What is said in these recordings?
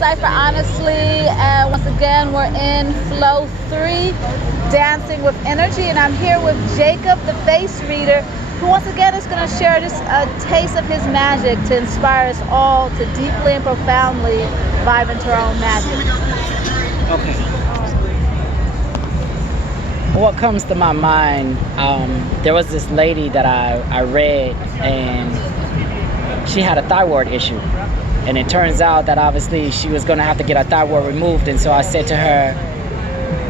Cipher Honestly, and once again we're in Flow 3, Dancing with Energy, and I'm here with Jacob, the face reader, who once again is going to share just a taste of his magic to inspire us all to deeply and profoundly vibe into our own magic. Okay. What comes to my mind, there was this lady that I read, and she had a thyroid issue. And it turns out that obviously she was going to have to get her thyroid removed. And so I said to her,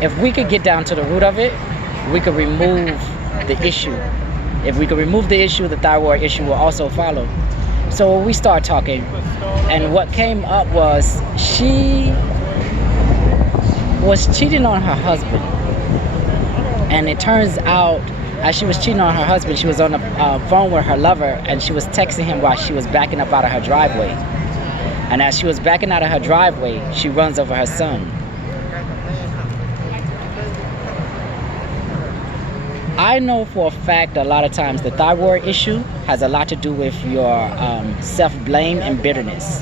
if we could get down to the root of it, we could remove the issue. If we could remove the issue, the thyroid issue will also follow. So we started talking, and what came up was she was cheating on her husband. And it turns out, as she was cheating on her husband, she was on the phone with her lover, and she was texting him while she was backing up out of her driveway. And as she was backing out of her driveway, she runs over her son. I know for a fact a lot of times the thyroid issue has a lot to do with your self-blame and bitterness.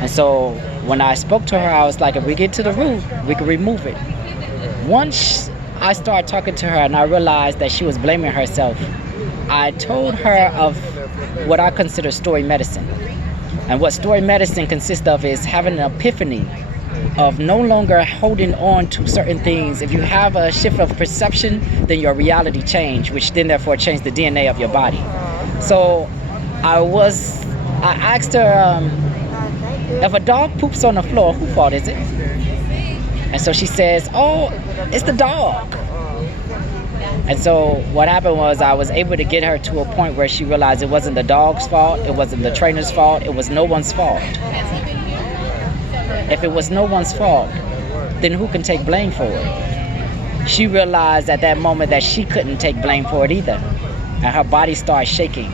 And so when I spoke to her, I was like, if we get to the root, we can remove it. Once I started talking to her and I realized that she was blaming herself, I told her of what I consider story medicine. And what story medicine consists of is having an epiphany of no longer holding on to certain things. If you have a shift of perception, then your reality change, which then therefore change the DNA of your body. So I asked her, if a dog poops on the floor, whose fault is it? And so she says, oh, it's the dog. And so what happened was I was able to get her to a point where she realized it wasn't the dog's fault, it wasn't the trainer's fault, it was no one's fault. If it was no one's fault, then who can take blame for it? She realized at that moment that she couldn't take blame for it either. And her body started shaking.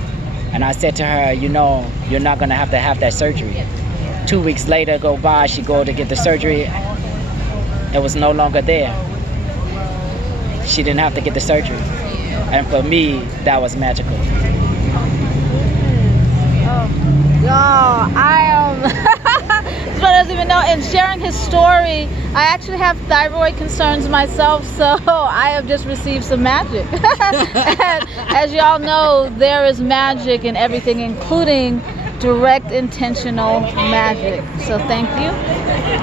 And I said to her, you know, you're not gonna have to have that surgery. 2 weeks later go by, she go to get the surgery. It was no longer there. She didn't have to get the surgery. And for me, that was magical. Y'all, I am, doesn't even know, in sharing his story, I actually have thyroid concerns myself, so I have just received some magic. And as y'all know, there is magic in everything, including direct intentional magic. So thank you.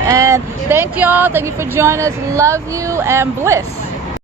And thank y'all. Thank you for joining us. Love you and bliss.